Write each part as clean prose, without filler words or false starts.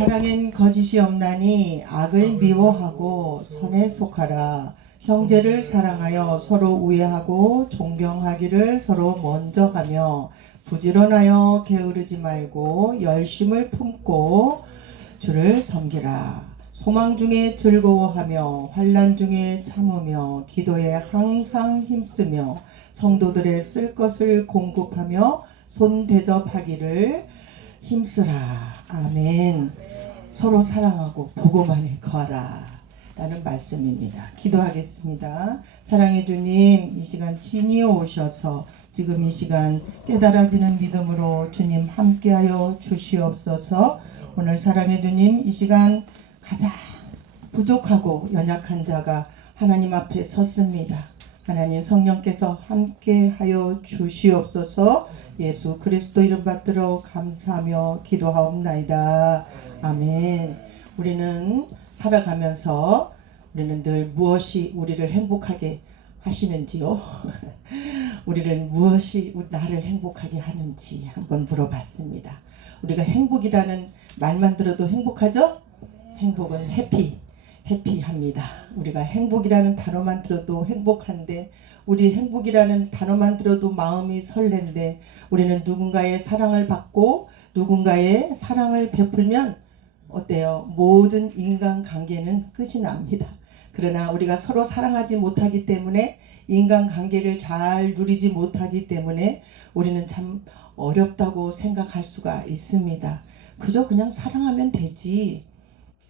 사랑엔 거짓이 없나니 악을 미워하고 선에 속하라. 형제를 사랑하여 서로 우애하고 존경하기를 서로 먼저 하며 부지런하여 게으르지 말고 열심을 품고 주를 섬기라. 소망 중에 즐거워하며 환난 중에 참으며 기도에 항상 힘쓰며 성도들의 쓸 것을 공급하며 손 대접하기를 힘쓰라. 아멘. 서로 사랑하고 복음 안에 거하라 라는 말씀입니다. 기도하겠습니다. 사랑의 주님, 이 시간 친히 오셔서 지금 이 시간 깨달아지는 믿음으로 주님 함께하여 주시옵소서. 오늘 사랑의 주님, 이 시간 가장 부족하고 연약한 자가 하나님 앞에 섰습니다. 하나님 성령께서 함께하여 주시옵소서. 예수 그리스도 이름 받들어 감사하며 기도하옵나이다. 아멘. 우리는 살아가면서 우리는 늘 무엇이 우리를 행복하게 하시는지요? 우리를 무엇이 나를 행복하게 하는지 한번 물어봤습니다. 우리가 행복이라는 말만 들어도 행복하죠? 행복은 해피합니다. 우리가 행복이라는 단어만 들어도 행복한데, 우리 행복이라는 단어만 들어도 마음이 설렌데, 우리는 누군가의 사랑을 받고 누군가의 사랑을 베풀면 어때요? 모든 인간관계는 끝이 납니다. 그러나 우리가 서로 사랑하지 못하기 때문에, 인간관계를 잘 누리지 못하기 때문에 우리는 참 어렵다고 생각할 수가 있습니다. 그저 그냥 사랑하면 되지.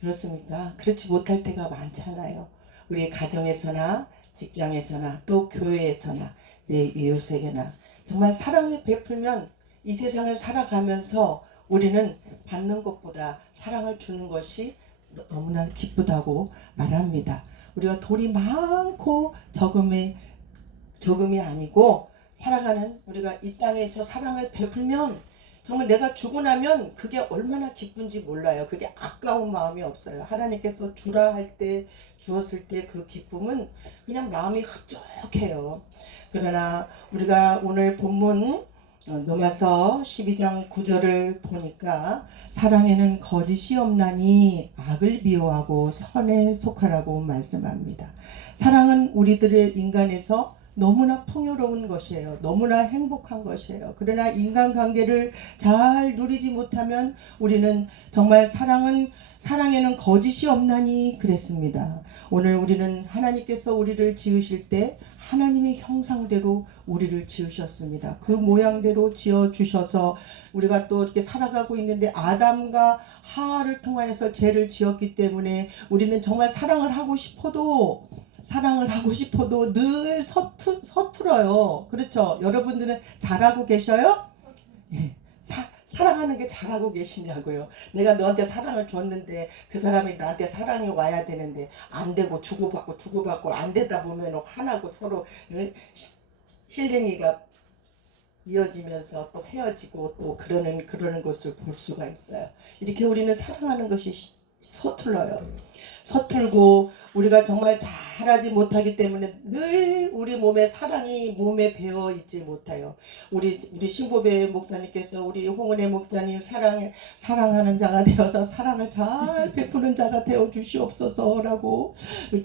그렇습니까? 그렇지 못할 때가 많잖아요. 우리 가정에서나 직장에서나 또 교회에서나 내 이웃에게나 정말 사랑을 베풀면 이 세상을 살아가면서 우리는 받는 것보다 사랑을 주는 것이 너무나 기쁘다고 말합니다. 우리가 돈이 많고 적음이 아니고 살아가는 우리가 이 땅에서 사랑을 베풀면 정말 내가 죽고 나면 그게 얼마나 기쁜지 몰라요. 그게 아까운 마음이 없어요. 하나님께서 주라 할 때 주었을 때 그 기쁨은 그냥 마음이 흡족해요. 그러나 우리가 오늘 본문 로마서 12장 9절을 보니까 사랑에는 거짓이 없나니 악을 미워하고 선에 속하라고 말씀합니다. 사랑은 우리들의 인간에서 너무나 풍요로운 것이에요. 너무나 행복한 것이에요. 그러나 인간관계를 잘 누리지 못하면 우리는 정말 사랑에는 거짓이 없나니 그랬습니다. 오늘 우리는 하나님께서 우리를 지으실 때 하나님의 형상대로 우리를 지으셨습니다. 그 모양대로 지어주셔서 우리가 또 이렇게 살아가고 있는데, 아담과 하와를 통하여서 죄를 지었기 때문에 우리는 정말 사랑을 하고 싶어도 늘 서툴어요. 그렇죠? 여러분들은 잘하고 계셔요? 예. 사랑하는 게 잘하고 계시냐고요. 내가 너한테 사랑을 줬는데 그 사람이 나한테 사랑이 와야 되는데 안 되고 주고받고 안 되다 보면 화나고 서로 실랭이가 이어지면서 또 헤어지고 또 그러는 것을 볼 수가 있어요. 이렇게 우리는 사랑하는 것이 서툴고 우리가 정말 잘하지 못하기 때문에 늘 우리 몸에 사랑이 몸에 배어 있지 못해요. 우리 신보배 목사님께서 우리 홍은혜 목사님 사랑하는 자가 되어서 사랑을 잘 베푸는 자가 되어 주시옵소서라고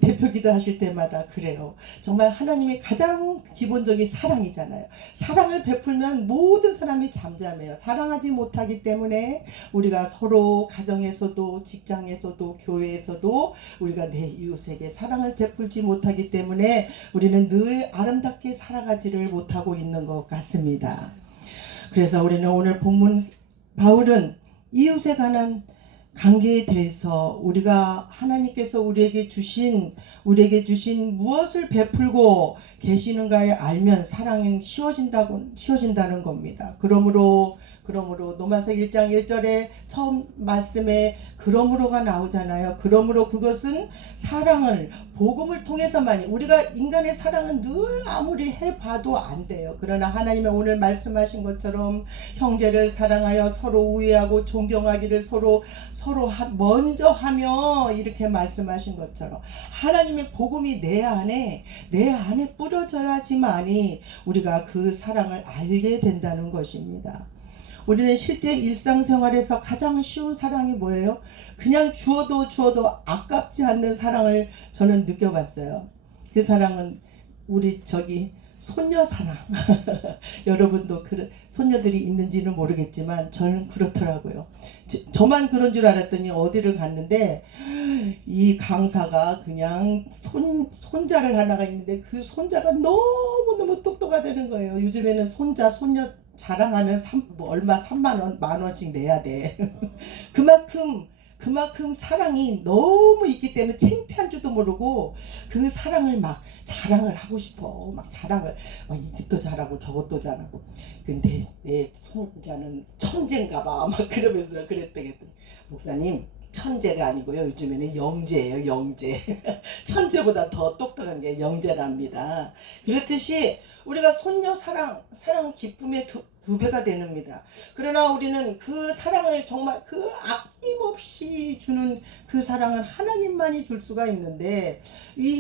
대표 기도하실 때마다 그래요. 정말 하나님의 가장 기본적인 사랑이잖아요. 사랑을 베풀면 모든 사람이 잠잠해요. 사랑하지 못하기 때문에 우리가 서로 가정에서도 직장에서도 교회에서도 우리가 내 이웃에게 사랑을 베풀지 못하기 때문에 우리는 늘 아름답게 살아가지를 못하고 있는 것 같습니다. 그래서 우리는 오늘 본문 바울은 이웃에 관한 관계에 대해서 우리가 하나님께서 우리에게 주신 무엇을 베풀고 계시는가에 알면 사랑은 쉬워진다는 겁니다. 그러므로 로마서 1장 1절에 처음 말씀에 그러므로가 나오잖아요. 그러므로 그것은 사랑을 복음을 통해서만이, 우리가 인간의 사랑은 늘 아무리 해봐도 안 돼요. 그러나 하나님의 오늘 말씀하신 것처럼 형제를 사랑하여 서로 우애하고 존경하기를 서로 먼저 하며 이렇게 말씀하신 것처럼 하나님의 복음이 내 안에 뿌려져야지만이 우리가 그 사랑을 알게 된다는 것입니다. 우리는 실제 일상생활에서 가장 쉬운 사랑이 뭐예요? 그냥 주어도 아깝지 않는 사랑을 저는 느껴봤어요. 그 사랑은 우리 손녀 사랑. 여러분도 손녀들이 있는지는 모르겠지만 저는 그렇더라고요. 저만 그런 줄 알았더니 어디를 갔는데 이 강사가 그냥 손자를 하나가 있는데 그 손자가 너무너무 똑똑하다는 거예요. 요즘에는 손녀 자랑하면 얼마 3만 원, 만 원씩 내야 돼. 그만큼 사랑이 너무 있기 때문에 창피한 줄도 모르고 그 사랑을 막 자랑을 하고 싶어. 막 자랑을 이것도 잘하고 저것도 잘하고. 근데 내 손자는 천재인가 봐. 막 그러면서 그랬더니 목사님 천재가 아니고요. 요즘에는 영재예요. 영재. 천재보다 더 똑똑한 게 영재랍니다. 그렇듯이 우리가 손녀 사랑 기쁨의 두 배가 됩니다. 그러나 우리는 그 사랑을 정말 그 아낌없이 주는 그 사랑은 하나님만이 줄 수가 있는데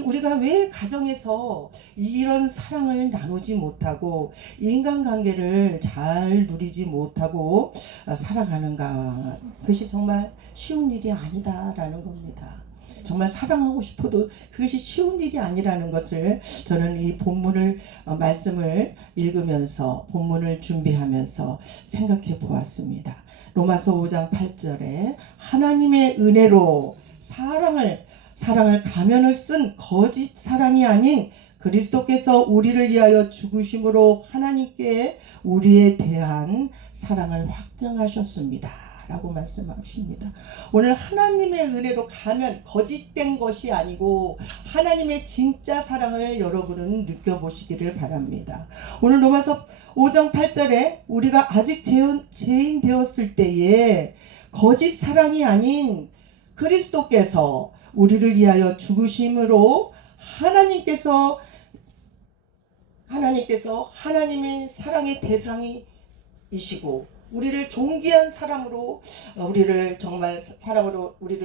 우리가 왜 가정에서 이런 사랑을 나누지 못하고 인간관계를 잘 누리지 못하고 살아가는가? 그것이 정말 쉬운 일이 아니다라는 겁니다. 정말 사랑하고 싶어도 그것이 쉬운 일이 아니라는 것을 저는 이 본문을 말씀을 읽으면서 본문을 준비하면서 생각해 보았습니다. 로마서 5장 8절에 하나님의 은혜로 사랑을 가면을 쓴 거짓 사랑이 아닌 그리스도께서 우리를 위하여 죽으심으로 하나님께 우리에 대한 사랑을 확증하셨습니다. 라고 말씀하십니다. 오늘 하나님의 은혜로 가면 거짓된 것이 아니고 하나님의 진짜 사랑을 여러분은 느껴보시기를 바랍니다. 오늘 로마서 5장 8절에 우리가 아직 죄인 되었을 때에 거짓 사랑이 아닌 그리스도께서 우리를 위하여 죽으심으로 하나님께서 하나님의 사랑의 대상이시고 우리를 존귀한 사람으로 우리를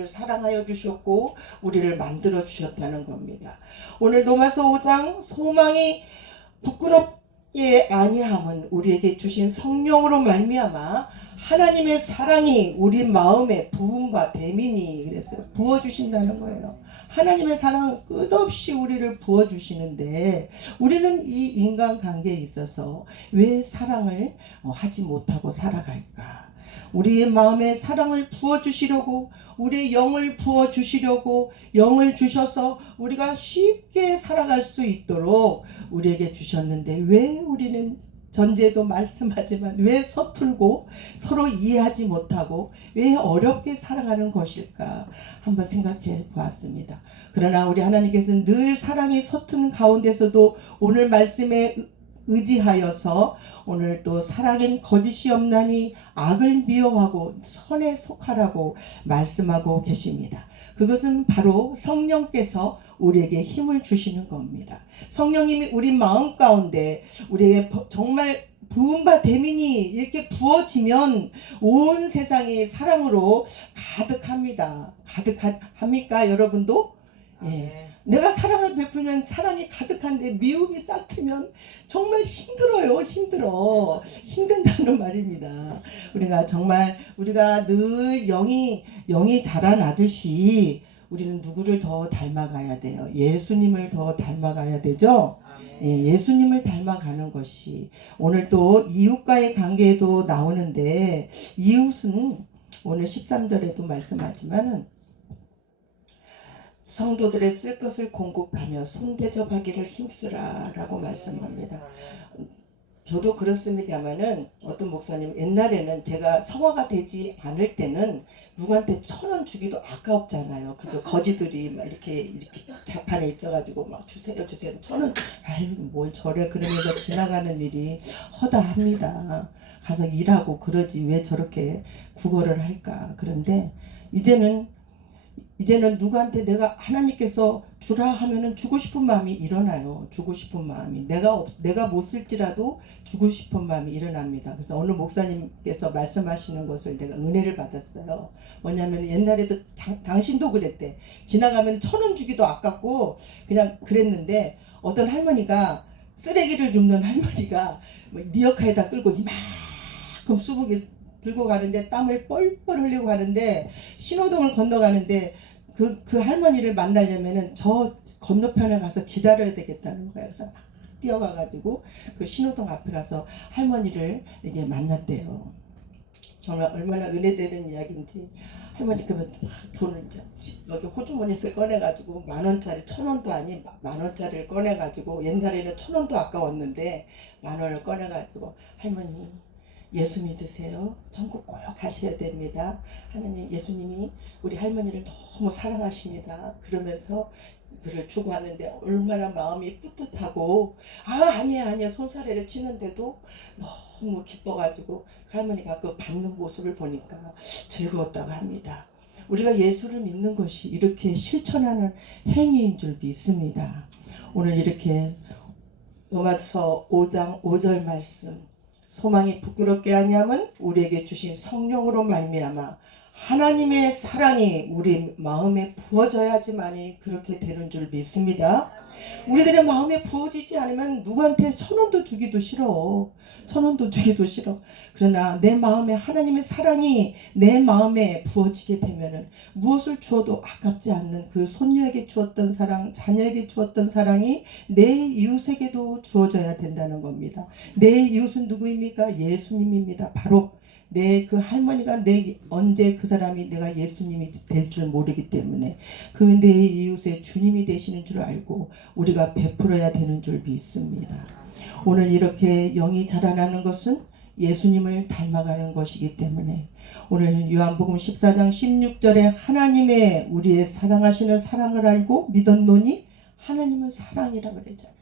사랑하여 주셨고 우리를 만들어 주셨다는 겁니다. 오늘 로마서 5장 소망이 부끄럽게 아니함은 우리에게 주신 성령으로 말미암아 하나님의 사랑이 우리 마음에 부음과 대민이 그랬어요. 부어주신다는 거예요. 하나님의 사랑은 끝없이 우리를 부어주시는데 우리는 이 인간관계에 있어서 왜 사랑을 하지 못하고 살아갈까? 우리의 마음에 사랑을 부어주시려고 우리의 영을 부어주시려고 영을 주셔서 우리가 쉽게 살아갈 수 있도록 우리에게 주셨는데 왜 우리는 전제도 말씀하지만 왜 서툴고 서로 이해하지 못하고 왜 어렵게 살아가는 것일까 한번 생각해 보았습니다. 그러나 우리 하나님께서는 늘 사랑이 서투는 가운데서도 오늘 말씀에 의지하여서 오늘 또 사랑엔 거짓이 없나니 악을 미워하고 선에 속하라고 말씀하고 계십니다. 그것은 바로 성령께서 우리에게 힘을 주시는 겁니다. 성령님이 우리 마음 가운데 우리에게 정말 부음과 대민이 이렇게 부어지면 온 세상이 사랑으로 가득합니다. 가득합니까 여러분도? 예. 내가 사랑을 베풀면 사랑이 가득한데 미움이 싹 트면 정말 힘든다는 말입니다. 우리가 늘 영이 자라나듯이 우리는 누구를 더 닮아가야 돼요? 예수님을 더 닮아가야 되죠? 예, 예수님을 닮아가는 것이 오늘 또 이웃과의 관계에도 나오는데 이웃은 오늘 13절에도 말씀하지만은 성도들의 쓸 것을 공급하며 손대접하기를 힘쓰라 라고 말씀합니다. 저도 그렇습니다만은 어떤 목사님 옛날에는 제가 성화가 되지 않을 때는 누구한테 1,000원 주기도 아까웠잖아요. 그저 거지들이 막 이렇게 자판에 있어가지고 막 주세요 1,000원. 아유 뭘 저래 그러면서 지나가는 일이 허다합니다. 가서 일하고 그러지 왜 저렇게 구걸을 할까. 그런데 이제는 누구한테 내가 하나님께서 주라 하면은 주고 싶은 마음이 일어나요. 주고 싶은 마음이 내가 못 쓸지라도 주고 싶은 마음이 일어납니다. 그래서 오늘 목사님께서 말씀하시는 것을 내가 은혜를 받았어요. 뭐냐면 옛날에도 당신도 그랬대. 지나가면 1,000원 주기도 아깝고 그냥 그랬는데 어떤 할머니가 쓰레기를 줍는 할머니가 리어카에다 끌고 막 이만큼 수북이 들고 가는데 땀을 뻘뻘 흘리고 가는데 신호등을 건너가는데 그 할머니를 만나려면은 저 건너편에 가서 기다려야 되겠다는 거예요. 그래서 막 뛰어가가지고 그 신호등 앞에 가서 할머니를 이게 만났대요. 정말 얼마나 은혜되는 이야기인지. 할머니가 막 돈을 이제 여기 호주머니에서 꺼내가지고 10,000원짜리 1,000원도 아닌 10,000원짜리를 꺼내가지고, 옛날에는 1,000원도 아까웠는데 10,000원을 꺼내가지고, 할머니 예수 믿으세요. 천국 꼭 가셔야 됩니다. 하나님, 예수님이 우리 할머니를 너무 사랑하십니다. 그러면서 그를 주고 하는데 얼마나 마음이 뿌듯하고, 아니야 손사래를 치는데도 너무 기뻐가지고 그 할머니가 그 받는 모습을 보니까 즐거웠다고 합니다. 우리가 예수를 믿는 것이 이렇게 실천하는 행위인 줄 믿습니다. 오늘 이렇게 로마서 5장 5절 말씀, 소망이 부끄럽게 아니함은 우리에게 주신 성령으로 말미암아 하나님의 사랑이 우리 마음에 부어져야지만이 그렇게 되는 줄 믿습니다. 우리들의 마음에 부어지지 않으면 누구한테 1,000원도 주기도 싫어. 1,000원도 주기도 싫어. 그러나 내 마음에 하나님의 사랑이 내 마음에 부어지게 되면은 무엇을 주어도 아깝지 않는 그 손녀에게 주었던 사랑, 자녀에게 주었던 사랑이 내 이웃에게도 주어져야 된다는 겁니다. 내 이웃은 누구입니까? 예수님입니다. 바로 내 그 할머니가 언제 그 사람이 내가 예수님이 될 줄 모르기 때문에 그 내 이웃의 주님이 되시는 줄 알고 우리가 베풀어야 되는 줄 믿습니다. 오늘 이렇게 영이 자라나는 것은 예수님을 닮아가는 것이기 때문에 오늘 요한복음 14장 16절에 하나님의 우리의 사랑하시는 사랑을 알고 믿었노니 하나님은 사랑이라 그랬잖아요.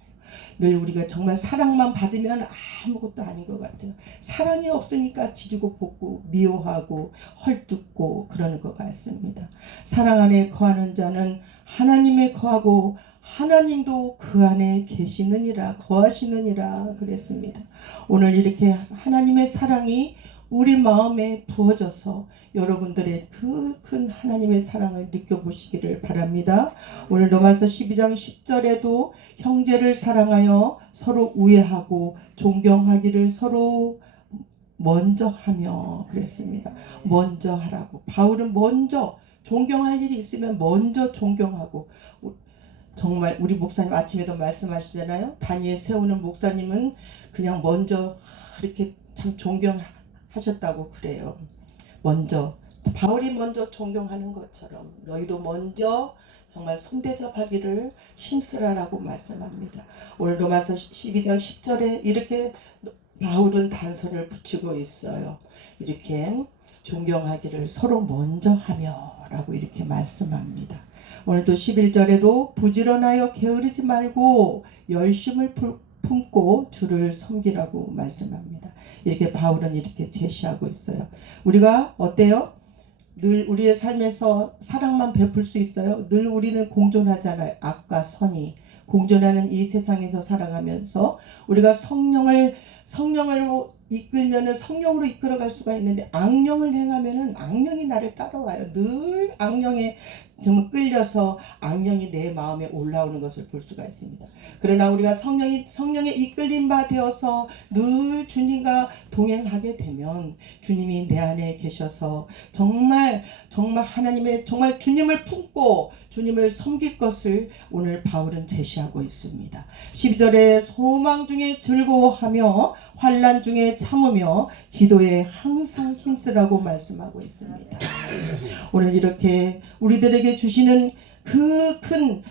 늘 우리가 정말 사랑만 받으면 아무것도 아닌 것 같아요. 사랑이 없으니까 지지고 볶고 미워하고 헐뜯고 그러는 것 같습니다. 사랑 안에 거하는 자는 하나님에 거하고 하나님도 그 안에 계시느니라, 거하시느니라 그랬습니다. 오늘 이렇게 하나님의 사랑이 우리 마음에 부어져서 여러분들의 그 큰 하나님의 사랑을 느껴보시기를 바랍니다. 오늘 로마서 12장 10절에도 형제를 사랑하여 서로 우애하고 존경하기를 서로 먼저 하며 그랬습니다. 먼저 하라고. 바울은 먼저 존경할 일이 있으면 먼저 존경하고, 정말 우리 목사님 아침에도 말씀하시잖아요. 단위에 세우는 목사님은 그냥 먼저 이렇게 참 존경하셨다고 그래요. 먼저 바울이 먼저 존경하는 것처럼 너희도 먼저 정말 손대접하기를 힘쓰라라고 말씀합니다. 오늘 로마서 12장 10절에 이렇게 바울은 단서를 붙이고 있어요. 이렇게 존경하기를 서로 먼저 하며 라고 이렇게 말씀합니다. 오늘도 11절에도 부지런하여 게으르지 말고 열심을 품고 주를 섬기라고 말씀합니다. 이렇게 바울은 이렇게 제시하고 있어요. 우리가 어때요? 늘 우리의 삶에서 사랑만 베풀 수 있어요? 늘 우리는 공존하잖아요. 악과 선이 공존하는 이 세상에서 살아가면서 우리가 성령으로 이끌면은 성령으로 이끌어갈 수가 있는데, 악령을 행하면은 악령이 나를 따라와요. 늘 악령에 정말 끌려서 악령이 내 마음에 올라오는 것을 볼 수가 있습니다. 그러나 우리가 성령에 이끌림 바 되어서 늘 주님과 동행하게 되면 주님이 내 안에 계셔서 정말 하나님의 정말 주님을 품고 주님을 섬길 것을 오늘 바울은 제시하고 있습니다. 12절에 소망 중에 즐거워하며 환난 중에 참으며 기도에 항상 힘쓰라고 말씀하고 있습니다. 오늘 이렇게 우리들에게 주시는 그 큰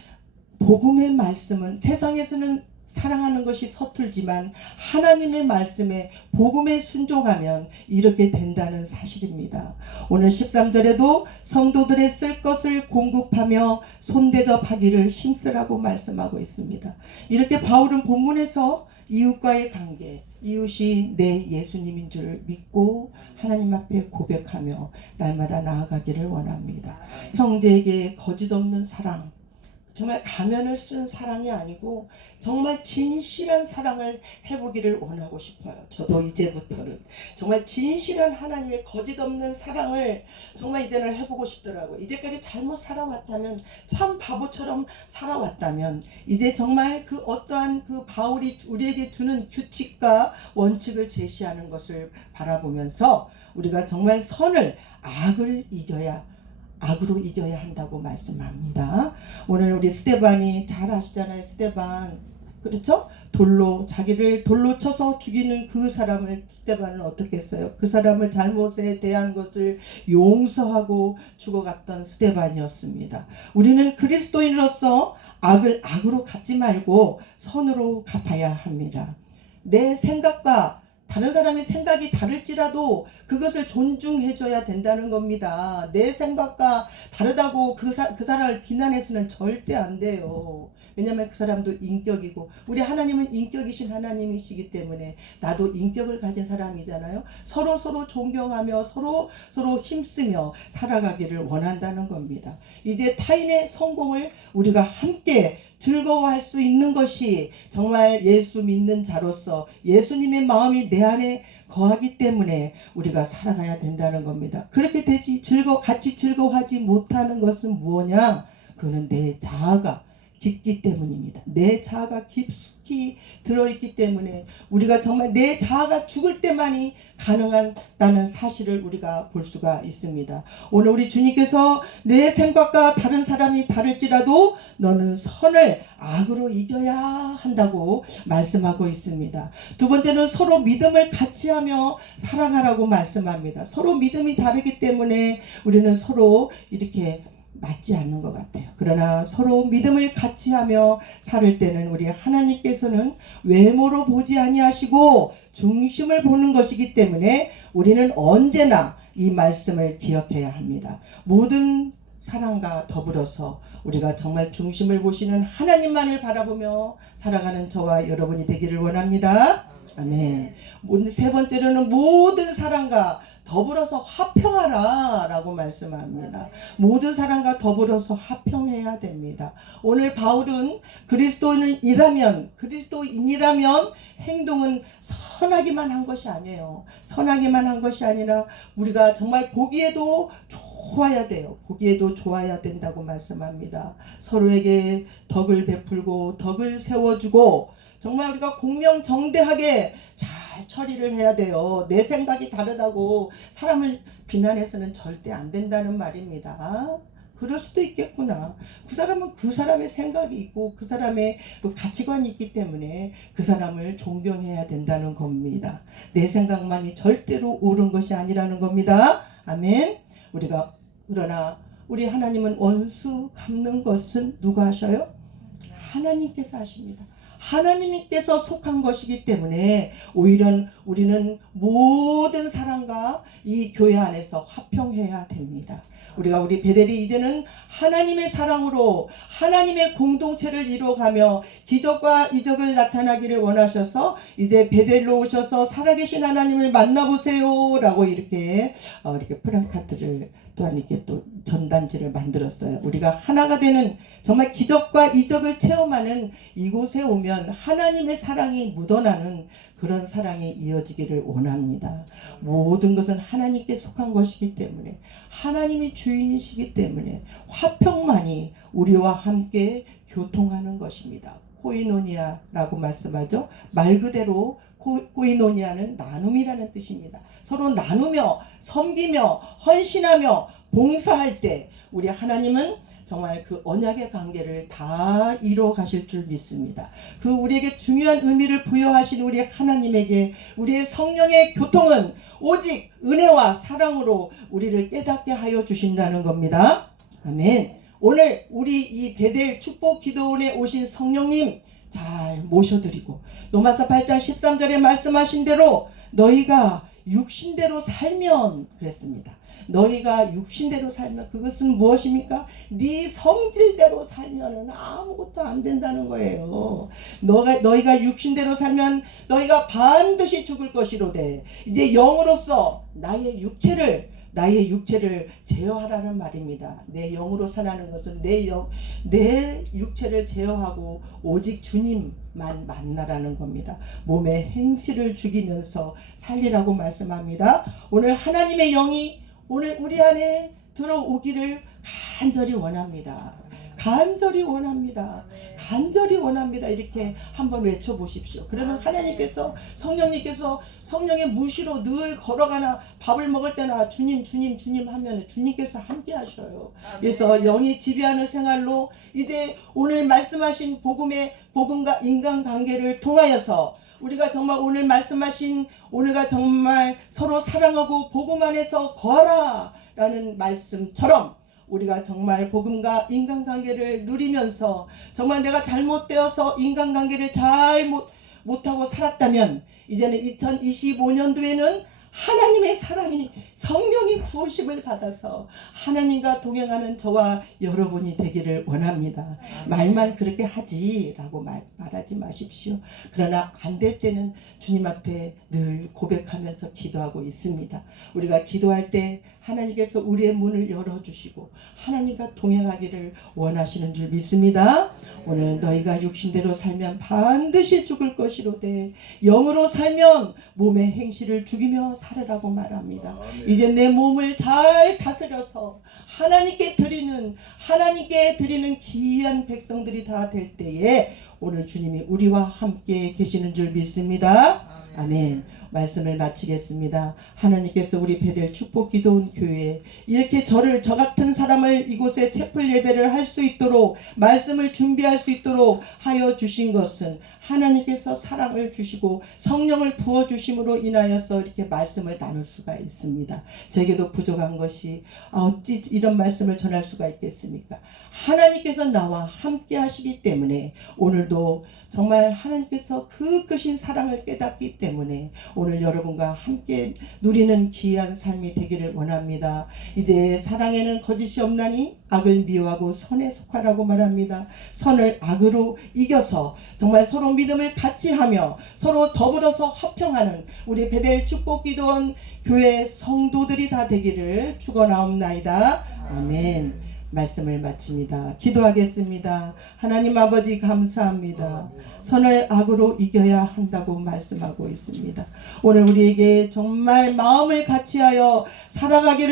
복음의 말씀은 세상에서는 사랑하는 것이 서툴지만 하나님의 말씀에 복음에 순종하면 이렇게 된다는 사실입니다. 오늘 13절에도 성도들의 쓸 것을 공급하며 손대접하기를 힘쓰라고 말씀하고 있습니다. 이렇게 바울은 본문에서 이웃과의 관계, 이웃이 내 예수님인 줄 믿고 하나님 앞에 고백하며 날마다 나아가기를 원합니다. 형제에게 거짓 없는 사랑, 정말 가면을 쓴 사랑이 아니고 정말 진실한 사랑을 해보기를 원하고 싶어요. 저도 이제부터는 정말 진실한 하나님의 거짓 없는 사랑을 정말 이제는 해보고 싶더라고요. 이제까지 잘못 살아왔다면, 참 바보처럼 살아왔다면, 이제 정말 그 어떠한 그 바울이 우리에게 주는 규칙과 원칙을 제시하는 것을 바라보면서 우리가 정말 선을 악으로 이겨야 한다고 말씀합니다. 오늘 우리 스데반이 잘 아시잖아요. 스데반, 그렇죠? 자기를 돌로 쳐서 죽이는 그 사람을 스데반은 어떻게 했어요? 그 사람을 잘못에 대한 것을 용서하고 죽어갔던 스데반이었습니다. 우리는 그리스도인으로서 악을 악으로 갚지 말고 선으로 갚아야 합니다. 내 생각과 다른 사람의 생각이 다를지라도 그것을 존중해줘야 된다는 겁니다. 내 생각과 다르다고 그 사람을 비난해서는 절대 안 돼요. 왜냐하면 그 사람도 인격이고 우리 하나님은 인격이신 하나님이시기 때문에 나도 인격을 가진 사람이잖아요. 서로 존경하며 서로 힘쓰며 살아가기를 원한다는 겁니다. 이제 타인의 성공을 우리가 함께 즐거워할 수 있는 것이 정말 예수 믿는 자로서 예수님의 마음이 내 안에 거하기 때문에 우리가 살아가야 된다는 겁니다. 그렇게 같이 즐거워하지 못하는 것은 무엇이냐? 그거는 내 자아가 깊기 때문입니다. 내 자아가 깊숙이 들어있기 때문에 우리가 정말 내 자아가 죽을 때만이 가능하다는 사실을 우리가 볼 수가 있습니다. 오늘 우리 주님께서 내 생각과 다른 사람이 다를지라도 너는 선을 악으로 이겨야 한다고 말씀하고 있습니다. 두 번째는 서로 믿음을 같이 하며 살아가라고 말씀합니다. 서로 믿음이 다르기 때문에 우리는 서로 이렇게 맞지 않는 것 같아요. 그러나 서로 믿음을 같이 하며 살 때는 우리 하나님께서는 외모로 보지 아니하시고 중심을 보는 것이기 때문에 우리는 언제나 이 말씀을 기억해야 합니다. 모든 사랑과 더불어서 우리가 정말 중심을 보시는 하나님만을 바라보며 살아가는 저와 여러분이 되기를 원합니다. 아멘. 세 번째로는 모든 사랑과 더불어서 화평하라 라고 말씀합니다. 모든 사람과 더불어서 화평해야 됩니다. 오늘 바울은 그리스도인이라면 행동은 선하기만 한 것이 아니에요. 선하기만 한 것이 아니라 우리가 정말 보기에도 좋아야 돼요. 보기에도 좋아야 된다고 말씀합니다. 서로에게 덕을 베풀고 덕을 세워주고 정말 우리가 공명정대하게 잘 처리를 해야 돼요. 내 생각이 다르다고 사람을 비난해서는 절대 안 된다는 말입니다. 그럴 수도 있겠구나. 그 사람은 그 사람의 생각이 있고 그 사람의 가치관이 있기 때문에 그 사람을 존경해야 된다는 겁니다. 내 생각만이 절대로 옳은 것이 아니라는 겁니다. 아멘. 그러나 우리 하나님은 원수 갚는 것은 누가 하셔요? 하나님께서 하십니다. 하나님께서 속한 것이기 때문에 오히려 우리는 모든 사람과 이 교회 안에서 화평해야 됩니다. 우리 베델이 이제는 하나님의 사랑으로 하나님의 공동체를 이루어가며 기적과 이적을 나타나기를 원하셔서 이제 베델로 오셔서 살아계신 하나님을 만나보세요 라고 이렇게 프랑카드를 또한 이렇게 또 전단지를 만들었어요. 우리가 하나가 되는 정말 기적과 이적을 체험하는 이곳에 오면 하나님의 사랑이 묻어나는 그런 사랑이 이어지기를 원합니다. 모든 것은 하나님께 속한 것이기 때문에 하나님이 주인이시기 때문에 화평만이 우리와 함께 교통하는 것입니다. 코이노니아라고 말씀하죠. 말 그대로 코이노니아는 나눔이라는 뜻입니다. 서로 나누며 섬기며 헌신하며 봉사할 때 우리 하나님은 정말 그 언약의 관계를 다 이루어 가실 줄 믿습니다. 그 우리에게 중요한 의미를 부여하신 우리 하나님에게 우리의 성령의 교통은 오직 은혜와 사랑으로 우리를 깨닫게 하여 주신다는 겁니다. 아멘. 오늘 우리 이 베델 축복 기도원에 오신 성령님 잘 모셔드리고 로마서 8장 13절에 말씀하신 대로 너희가 육신대로 살면 그랬습니다. 너희가 육신대로 살면 그것은 무엇입니까? 네 성질대로 살면은 아무것도 안 된다는 거예요. 너희가 육신대로 살면 너희가 반드시 죽을 것이로되 이제 영으로서 나의 육체를 나의 육체를 제어하라는 말입니다. 내 영으로 살아가는 것은 내 육체를 제어하고 오직 주님만 만나라는 겁니다. 몸의 행실을 죽이면서 살리라고 말씀합니다. 오늘 하나님의 영이 오늘 우리 안에 들어오기를 간절히 원합니다. 간절히 원합니다. 간절히 원합니다. 이렇게 한번 외쳐보십시오. 그러면 하나님께서 성령님께서 성령의 무시로 늘 걸어가나 밥을 먹을 때나 주님 주님 주님 하면 주님께서 함께 하셔요. 그래서 영이 지배하는 생활로 이제 오늘 말씀하신 복음과 인간관계를 통하여서 우리가 정말 오늘 말씀하신 오늘가 정말 서로 사랑하고 복음 안에서 거하라 라는 말씀처럼 우리가 정말 복음과 인간관계를 누리면서 정말 내가 잘못되어서 인간관계를 잘 못하고 살았다면 이제는 2025년도에는 하나님의 사랑이 성령이 부으심을 받아서 하나님과 동행하는 저와 여러분이 되기를 원합니다. 말만 그렇게 하지라고 말하지 마십시오. 그러나 안 될 때는 주님 앞에 늘 고백하면서 기도하고 있습니다. 우리가 기도할 때 하나님께서 우리의 문을 열어주시고 하나님과 동행하기를 원하시는 줄 믿습니다. 오늘 너희가 육신대로 살면 반드시 죽을 것이로되 영으로 살면 몸의 행실을 죽이며 살으라고 말합니다. 이제 내 몸을 잘 다스려서 하나님께 드리는 귀한 백성들이 다 될 때에 오늘 주님이 우리와 함께 계시는 줄 믿습니다. 아멘. 말씀을 마치겠습니다. 하나님께서 우리 베델 축복기도원 교회에 이렇게 저 같은 사람을 이곳에 채플 예배를 할 수 있도록 말씀을 준비할 수 있도록 하여 주신 것은 하나님께서 사랑을 주시고 성령을 부어주심으로 인하여서 이렇게 말씀을 나눌 수가 있습니다. 제게도 부족한 것이 어찌 이런 말씀을 전할 수가 있겠습니까? 하나님께서 나와 함께 하시기 때문에 오늘도 정말 하나님께서 그 크신 사랑을 깨닫기 때문에 오늘 여러분과 함께 누리는 귀한 삶이 되기를 원합니다. 이제 사랑에는 거짓이 없나니 악을 미워하고 선에 속하라고 말합니다. 선을 악으로 이겨서 정말 서로 믿음을 같이 하며 서로 더불어서 화평하는 우리 베델 축복기도원 교회 성도들이 다 되기를 축원하옵나이다. 아멘. 말씀을 마칩니다. 기도하겠습니다. 하나님 아버지 감사합니다. 선을 악으로 이겨야 한다고 말씀하고 있습니다. 오늘 우리에게 정말 마음을 같이하여 살아가기를